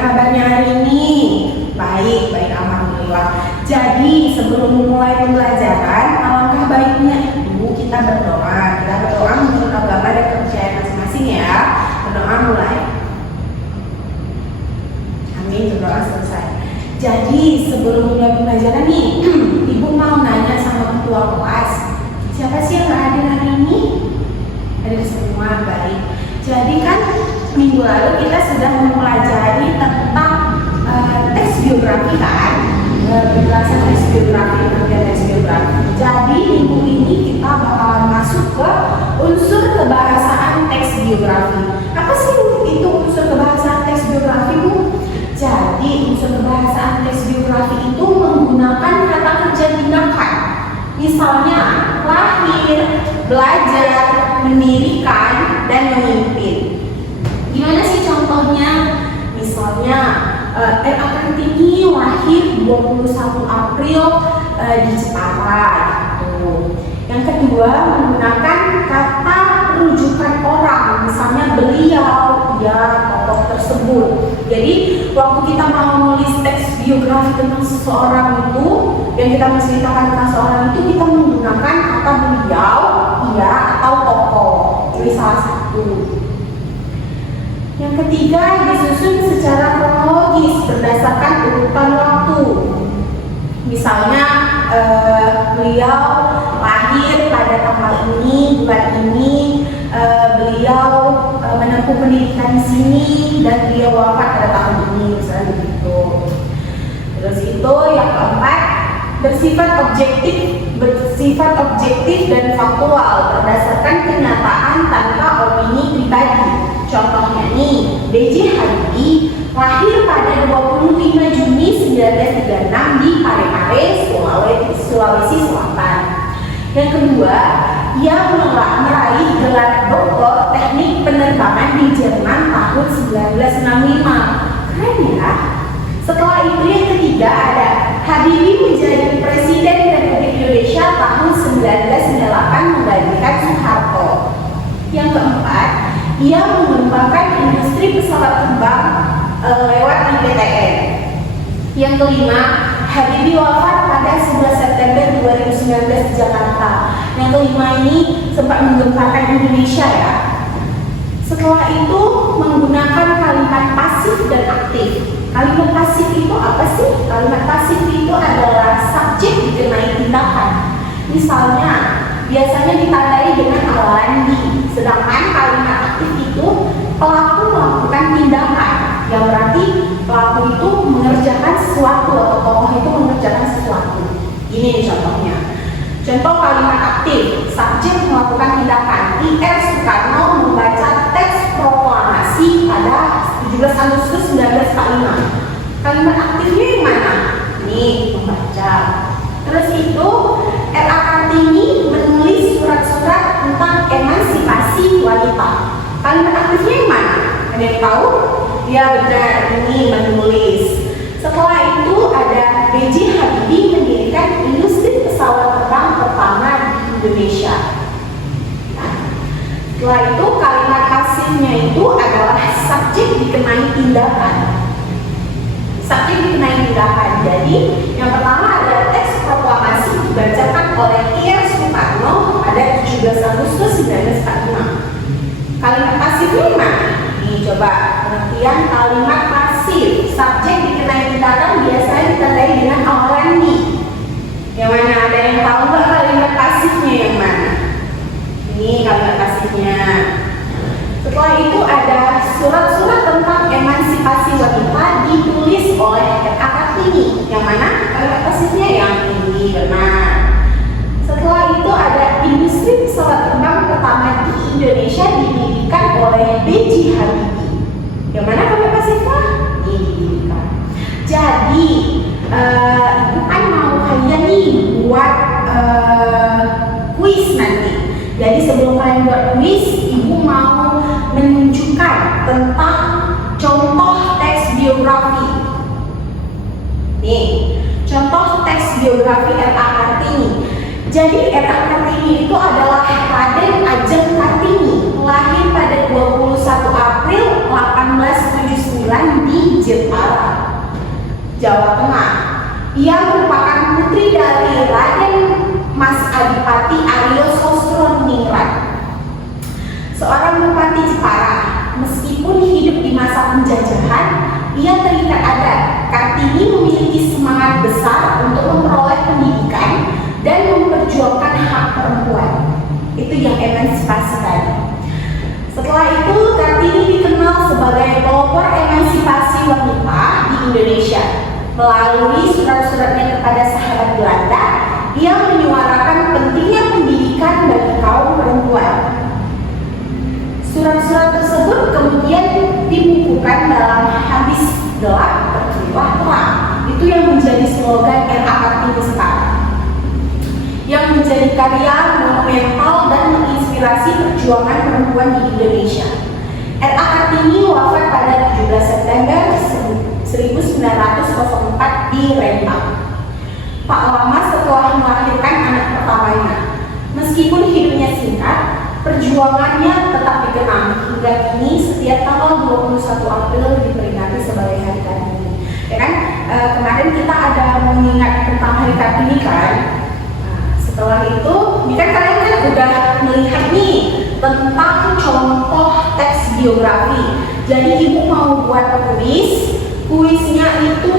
kabarnya hari ini? Baik, baik, alhamdulillah. Jadi sebelum memulai pembelajaran, alangkah baiknya itu kita berdoa. Kita berdoa menurut agama dan kepercayaan masing-masing ya. Berdoa mulai. Amin, berdoa selesai. Jadi sebelum mulai pembelajaran nih, Ibu mau nanya sama ketua kelas. Siapa sih yang nggak hadir hari ini? Hadir semua, baik. Jadi kan minggu lalu kita sudah mempelajari tentang teks biografi kan, penjelasan teks biografi, pengertian teks biografi. Jadi minggu ini kita bakalan masuk ke unsur kebahasaan teks biografi. Apa sih itu unsur kebahasaan teks biografi, Bu? Jadi unsur kebahasaan teks biografi itu menggunakan kata kerja tindakan. Misalnya lahir, belajar, mendirikan, dan memimpin. Gimana sih contohnya? Misalnya R.A. Kartini lahir 21 April di Jepara gitu. Yang kedua menggunakan kata rujukan orang, misalnya beliau, ya, tokoh tersebut. Jadi waktu kita mau nulis teks biografi tentang seseorang itu, yang kita menceritakan tentang seseorang itu, kita menggunakan kata beliau, ya, atau tokoh. Ini salah satu. Yang ketiga disusun secara kronologis berdasarkan urutan waktu. Misalnya beliau lahir pada tanggal ini, bulan ini, beliau menempuh pendidikan di sini, dan beliau wafat pada tahun ini, misalnya begitu. Terus itu yang keempat, bersifat objektif dan faktual berdasarkan kenyataan tanpa opini pribadi. Contohnya nih, B.J. Habibie lahir pada 25 Juni 1936 di Parepare, Sulawesi Selatan. Yang kedua, ia meraih gelar doktor teknik penerbangan di Jerman tahun 1965. Keren ya? Setelah itu yang ketiga ada Habibie menjadi Presiden Republik Indonesia tahun 1998 menggantikan Soeharto. Yang keempat, ia mengembangkan industri pesawat terbang lewat IPTN. Yang kelima, Habibie wafat pada 11 September 2019 di Jakarta. Yang kelima ini sempat menggemparkan Indonesia ya. Setelah itu menggunakan kalimat pasif dan aktif. Kalimat pasif itu apa sih? Kalimat pasif itu adalah subjek dikenai tindakan. Misalnya, biasanya ditandai dengan alandi. Sedangkan kalimat aktif itu pelaku melakukan tindakan, yang berarti pelaku itu mengerjakan sesuatu atau tokoh itu mengerjakan sesuatu. Ini nih contohnya. Contoh kalimat aktif, subjek melakukan tindakan. I.R. Soekarno membaca teks proklamasi pada 17 Agustus 1945. Kalimat aktifnya yang mana? Nih, membaca. Terus itu R.A. Kartini menulis surat-surat tentang emansipasi wanita. Kalimat aktifnya yang mana? Ada yang tahu? Ya benar, ini menulis. Setelah itu ada B.J. Habibie mendirikan industri pesawat terbang pertama di Indonesia. Setelah itu kalimat pasifnya itu adalah subjek dikenai tindakan. Subjek dikenai tindakan. Jadi yang pertama ada teks proklamasi dibacakan oleh I.R. Soekarno pada 17 Agustus 1945. Kalimat pasifnya mana? Nih coba pengertian kalimat pasif. Subjek dikenai tindakan biasanya ditandai dengan alandi. Yang mana? Ada yang tahu nggak kalimat pasifnya yang mana? Ini kalimat pasifnya. Setelah itu ada surat-surat tentang emansipasi wanita ditulis oleh R.A. Kartini. Yang mana? Kalimat pasifnya yang ini, benar. Setelah itu ada industri pesawat terbang pertama di Indonesia didirikan oleh B.J. Habibie. Yang mana kalimat pasifnya? Ini didirikan. Jadi Ibu kan mau kalian nih buat kuis nanti. Jadi sebelum kalian buat kuis, Ibu mau menunjukkan tentang contoh teks biografi. Nih, contoh teks biografi R.A. Kartini. Jadi R.A. Kartini itu adalah Raden Ajeng Kartini, lahir pada 21 April 1879 di Jepara, Jawa Tengah. Ia merupakan putri dari Raden Mas Adipati Aryo Sosroningrat, seorang bupati Jepara. Meskipun hidup di masa penjajahan, ia terikat adat. Kartini memiliki semangat besar untuk memperoleh pendidikan dan memperjuangkan hak perempuan. Itu yang emansipasi tadi. Setelah itu, Kartini dikenal sebagai pelopor emansipasi wanita di Indonesia. Melalui surat-suratnya kepada sahabat Belanda, ia menyuarakan pentingnya pendidikan bagi kaum perempuan. Surat-surat tersebut kemudian dibukukan dalam Hadis Gelap Berkilah Terang. Itu yang menjadi slogan RA Kartini sekarang, yang menjadi karya monumental dan menginspirasi perjuangan perempuan di Indonesia. RA Kartini wafat pada 17 September 1904 di Rembang, tak lama setelah melahirkan anak pertamanya. Meskipun hidupnya singkat, perjuangannya tetap dikenang hingga kini. Setiap tanggal 21 April diperingati sebagai Hari Kartini. Ya kan? Kemarin kita ada mengingat tentang Hari Kartini kan. Setelah itu, ini kan kalian kan udah melihat nih tentang contoh teks biografi. Jadi ibu mau buat kuisnya itu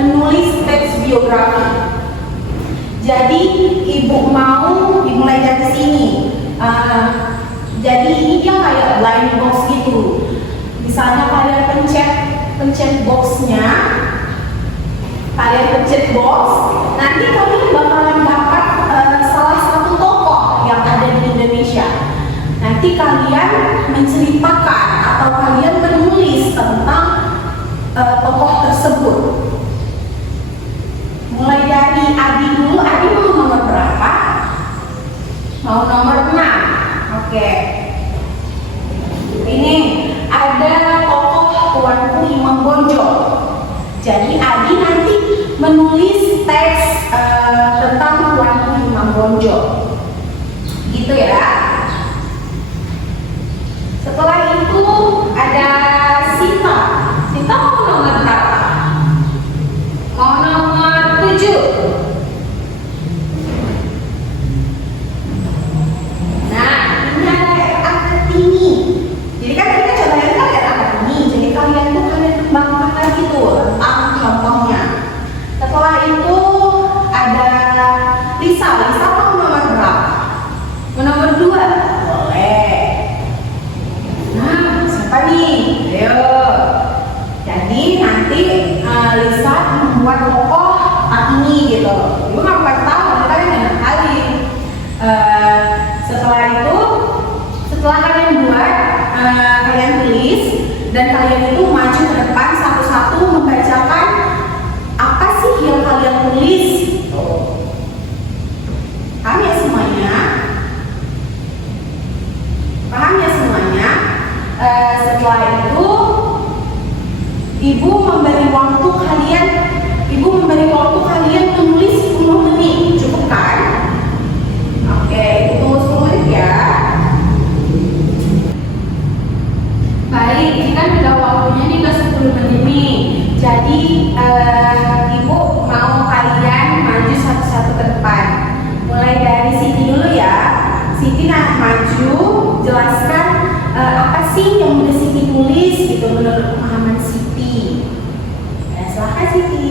menulis teks biografi. Jadi ibu mau dimulai dari sini. Jadi ini dia kayak blind box gitu. Misalnya kalian pencet boxnya, kalian pencet box, nanti kalian bakalan dapat salah satu tokoh yang ada di Indonesia. Nanti kalian menceritakan atau kalian menulis tentang tokoh tersebut. Mulai dari Adi dulu. Adi mau nomor berapa? Mau nomor 6. Oke. Ini ada tokoh Tuanku Imam Bonjol. Jadi Adi nanti menulis teks tentang Tuanku Imam Bonjol. Gitu ya. Setelah itu ada Sita. Sita mau nomor berapa? Mau nomor 7. Nah, ini ada RA Kartini. Jadi kan kita coba lihat RA Kartini. Jadi kalian tuh kalian kembangkan lagi tuh tentang contohnya. Setelah itu ada Lisa. Lisa mau nomor berapa? Mau nomor 2? Boleh. Nah, siapa nih? Ayo. Jadi nanti Lisa membuat tokoh Kartini gitu. Ibu nggak pernah tahu, nanti kalian enak kali. Setelah itu, setelah kalian buat, kalian tulis dan kalian itu maju ke depan satu-satu membacakan apa sih yang kalian tulis. Paham ya semuanya? Paham ya semuanya? Setelah itu Ibu memberi waktu kalian menulis 10 menit. Cukup kan? Oke, tunggu 10 menit ya. Baik, ini kan udah waktunya nih, udah 10 menit nih. Jadi Ibu mau kalian maju satu-satu ke depan. Mulai dari Siti dulu ya. Siti maju, jelaskan apa sih yang udah Siti tulis gitu menurut pemahaman Siti. Ya, silahkan Siti.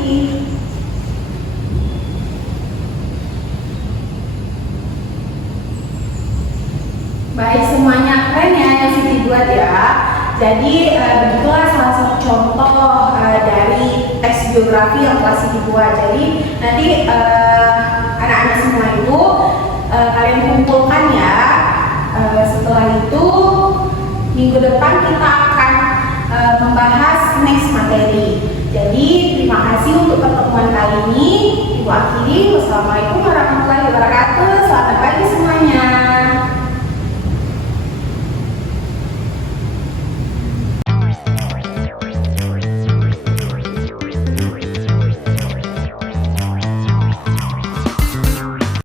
Baik, semuanya keren ya yang Siti buat ya. Jadi begitulah salah satu contoh dari teks biografi yang telah Siti buat. Jadi nanti anak-anak semua itu kalian kumpulkan ya. Setelah itu minggu depan kita akan membahas next materi. Jadi terima kasih untuk pertemuan kali ini. Ibu akhiri. Wassalamualaikum warahmatullahi wabarakatuh. Selamat pagi semuanya.